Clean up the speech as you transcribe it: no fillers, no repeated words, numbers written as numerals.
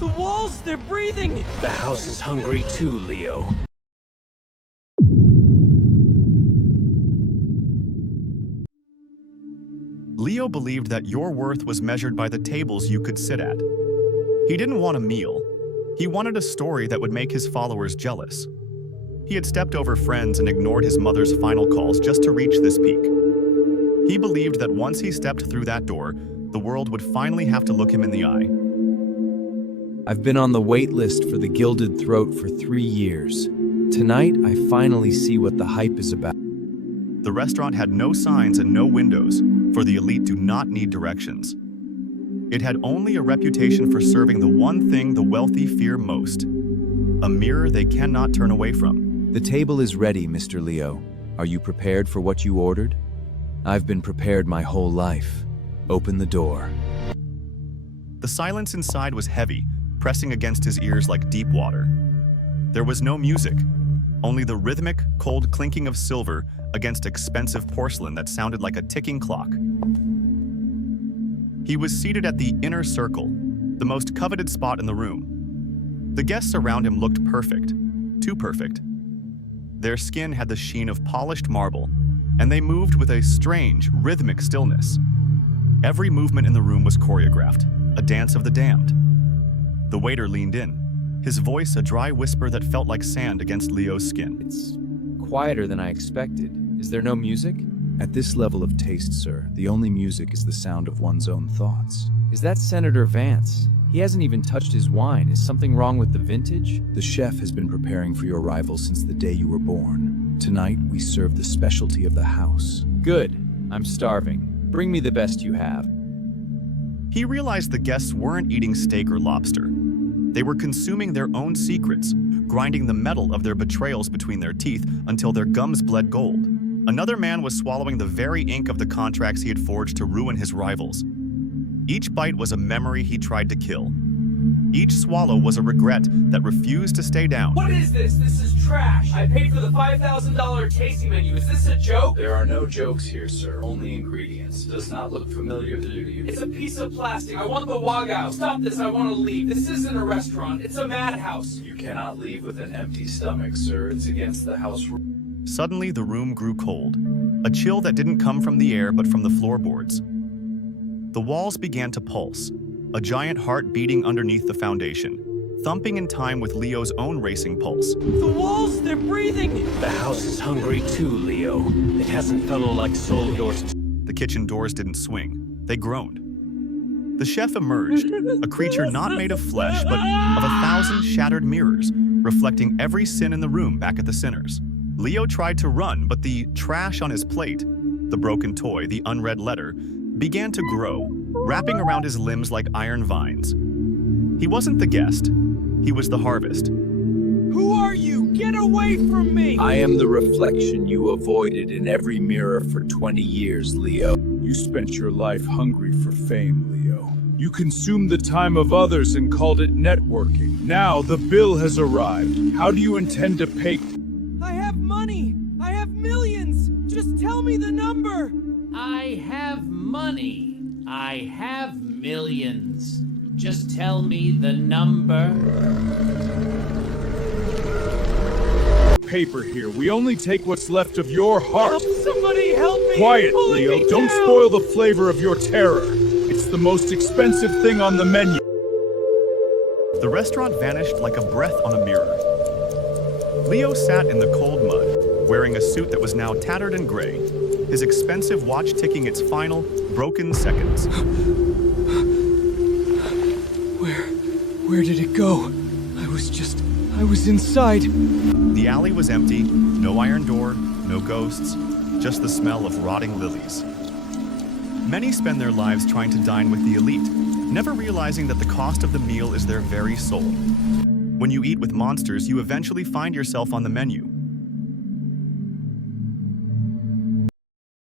The walls, they're breathing! The house is hungry too, Leo. Leo believed that your worth was measured by the tables you could sit at. He didn't want a meal. He wanted a story that would make his followers jealous. He had stepped over friends and ignored his mother's final calls just to reach this peak. He believed that once he stepped through that door, the world would finally have to look him in the eye. I've been on the wait list for the Gilded Throat for 3 years. Tonight, I finally see what the hype is about. The restaurant had no signs and no windows, for the elite do not need directions. It had only a reputation for serving the one thing the wealthy fear most, a mirror they cannot turn away from. The table is ready, Mr. Leo. Are you prepared for what you ordered? I've been prepared my whole life. Open the door. The silence inside was heavy, pressing against his ears like deep water. There was no music, only the rhythmic, cold clinking of silver against expensive porcelain that sounded like a ticking clock. He was seated at the inner circle, the most coveted spot in the room. The guests around him looked perfect, too perfect. Their skin had the sheen of polished marble, and they moved with a strange, rhythmic stillness. Every movement in the room was choreographed, a dance of the damned. The waiter leaned in, his voice a dry whisper that felt like sand against Leo's skin. It's quieter than I expected. Is there no music? At this level of taste, sir, the only music is the sound of one's own thoughts. Is that Senator Vance? He hasn't even touched his wine. Is something wrong with the vintage? The chef has been preparing for your arrival since the day you were born. Tonight, we serve the specialty of the house. Good. I'm starving. Bring me the best you have. He realized the guests weren't eating steak or lobster. They were consuming their own secrets, grinding the metal of their betrayals between their teeth until their gums bled gold. Another man was swallowing the very ink of the contracts he had forged to ruin his rivals. Each bite was a memory he tried to kill. Each swallow was a regret that refused to stay down. What is this? This is trash! I paid for the $5,000 tasting menu. Is this a joke? There are no jokes here, sir. Only ingredients. Does not look familiar to you. It's a piece of plastic. I want the wagyu. Stop this. I want to leave. This isn't a restaurant. It's a madhouse. You cannot leave with an empty stomach, sir. It's against the house rule. Suddenly, the room grew cold, a chill that didn't come from the air but from the floorboards. The walls began to pulse, a giant heart beating underneath the foundation, thumping in time with Leo's own racing pulse. The walls, they're breathing! The house is hungry too, Leo. It hasn't felt like soul doors. The kitchen doors didn't swing. They groaned. The chef emerged, a creature not made of flesh, but of 1,000 shattered mirrors, reflecting every sin in the room back at the sinners. Leo tried to run, but the trash on his plate, the broken toy, the unread letter, began to grow, wrapping around his limbs like iron vines. He wasn't the guest. He was the harvest. Who are you? Get away from me! I am the reflection you avoided in every mirror for 20 years, Leo. You spent your life hungry for fame, Leo. You consumed the time of others and called it networking. Now the bill has arrived. How do you intend to pay? I have money! I have millions! Just tell me the number! I have money. I have millions. Just tell me the number. Paper here. We only take what's left of your heart. Help, somebody help me! Quiet, Pulling Leo. me Don't down. spoil the flavor of your terror. It's the most expensive thing on the menu. The restaurant vanished like a breath on a mirror. Leo sat in the cold mud, wearing a suit that was now tattered and gray, his expensive watch ticking its final, broken seconds. Where did it go? I was inside. The alley was empty, no iron door, no ghosts, just the smell of rotting lilies. Many spend their lives trying to dine with the elite, never realizing that the cost of the meal is their very soul. When you eat with monsters, you eventually find yourself on the menu,